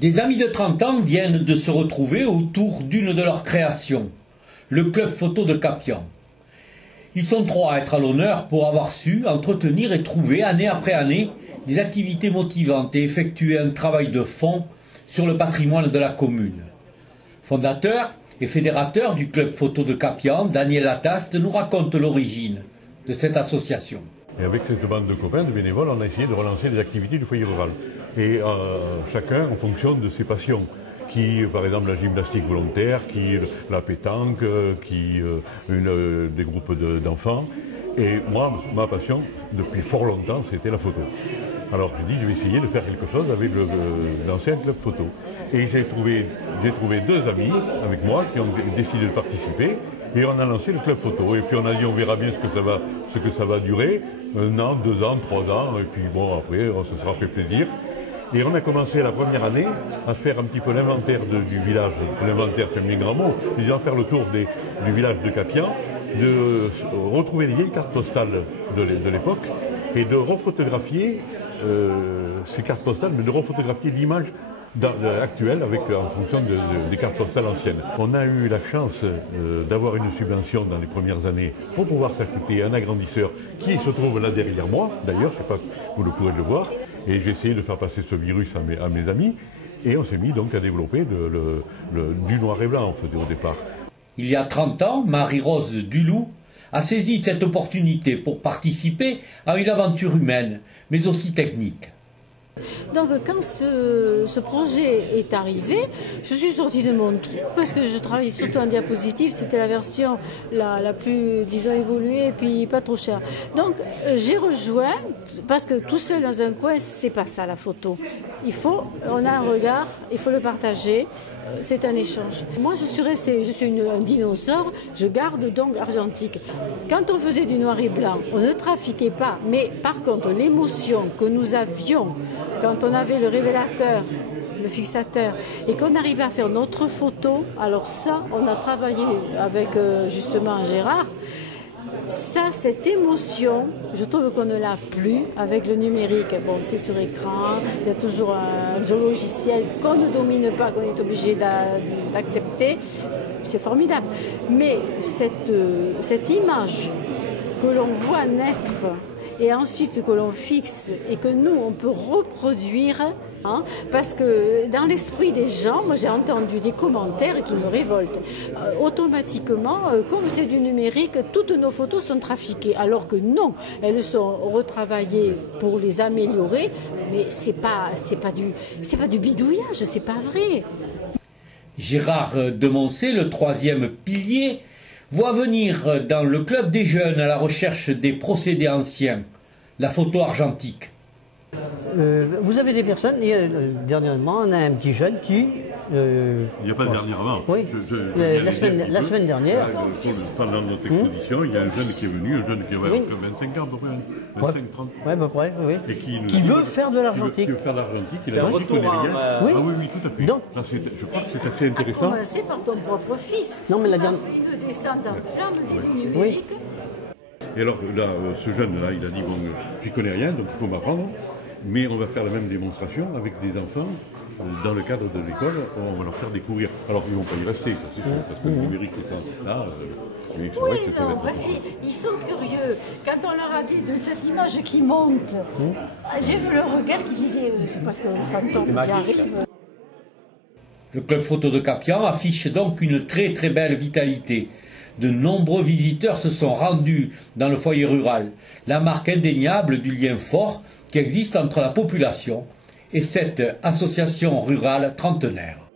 Des amis de 30 ans viennent de se retrouver autour d'une de leurs créations, le club photo de Capian. Ils sont trois à être à l'honneur pour avoir su entretenir et trouver, année après année, des activités motivantes et effectuer un travail de fond sur le patrimoine de la commune. Fondateur et fédérateur du club photo de Capian, Daniel Lataste nous raconte l'origine de cette association. Et avec cette bande de copains, de bénévoles, on a essayé de relancer des activités du foyer rural. Et chacun en fonction de ses passions. Qui, par exemple, la gymnastique volontaire, qui la pétanque, qui des groupes d'enfants. Et moi, ma passion, depuis fort longtemps, c'était la photo. Alors j'ai dit, je vais essayer de faire quelque chose avec l'ancien club photo. Et j'ai trouvé deux amis avec moi qui ont décidé de participer. Et on a lancé le club photo. Et puis on a dit, on verra bien ce que ça va durer. 1 an, 2 ans, 3 ans. Et puis bon, après, on se sera fait plaisir. Et on a commencé la première année à faire un petit peu l'inventaire du village. L'inventaire, c'est un bien grand mot. Ils ont fait le tour du village de Capian, de retrouver les vieilles cartes postales de l'époque et de refotographier ces cartes postales, mais de refotographier l'image actuelle en fonction des cartes postales anciennes. On a eu la chance d'avoir une subvention dans les premières années pour pouvoir s'acheter un agrandisseur qui se trouve là derrière moi, d'ailleurs, je ne sais pas si vous le pourrez le voir, et j'ai essayé de faire passer ce virus à mes amis, et on s'est mis donc à développer du noir et blanc, on faisait au départ. Il y a 30 ans, Marie-Rose Dulou a saisi cette opportunité pour participer à une aventure humaine, mais aussi technique. Donc quand ce projet est arrivé, je suis sortie de mon trou parce que je travaillais surtout en diapositive, c'était la version la plus, disons, évoluée et puis pas trop chère. Donc j'ai rejoint, parce que tout seul dans un coin, c'est pas ça la photo. On a un regard, il faut le partager. C'est un échange. Moi, je suis un dinosaure, je garde donc argentique. Quand on faisait du noir et blanc, on ne trafiquait pas. Mais par contre, l'émotion que nous avions quand on avait le révélateur, le fixateur, et qu'on arrivait à faire notre photo, alors ça, on a travaillé avec justement Gérard. Ça, cette émotion, je trouve qu'on ne l'a plus avec le numérique. Bon, c'est sur écran, il y a toujours un logiciel qu'on ne domine pas, qu'on est obligé d'accepter. C'est formidable. Mais cette image que l'on voit naître et ensuite que l'on fixe et que nous, on peut reproduire, parce que dans l'esprit des gens, moi j'ai entendu des commentaires qui me révoltent. Automatiquement, comme c'est du numérique, toutes nos photos sont trafiquées, alors que non, elles sont retravaillées pour les améliorer, mais c'est pas du bidouillage, c'est pas vrai. Gérard Demoncé, le troisième pilier, voit venir dans le club des jeunes à la recherche des procédés anciens, la photo argentique. Vous avez des personnes, dernièrement, on a un petit jeune qui... il n'y a pas dernièrement. Oui, la semaine dernière. Pendant notre exposition, il y a un jeune qui est venu, un jeune qui a 25 ans, à peu près, 25, 30. Oui, à peu près, oui. Et qui veut faire de l'argentique. Qui veut faire de l'argentique, il a dit qu'il connaît rien. Oui. Ah oui, tout à fait. Donc, je crois que c'est assez intéressant. À commencer par ton propre fils. Non, mais la dernière... Une descente en flamme du numérique. Oui. Et alors là, ce jeune-là, il a dit, bon, j'y connais rien, donc il faut m'apprendre. Mais on va faire la même démonstration avec des enfants dans le cadre de l'école. On va leur faire découvrir. Alors ils ne vont pas y rester, ça c'est sûr, parce que le numérique étant là, c'est vrai que ça va être... Voici, ils sont curieux. Quand on leur a dit de cette image qui monte, j'ai vu le regard qui disait c'est parce que le fantôme qui arrive. Le club photo de Capian affiche donc une très très belle vitalité. De nombreux visiteurs se sont rendus dans le foyer rural, la marque indéniable du lien fort qui existe entre la population et cette association rurale trentenaire.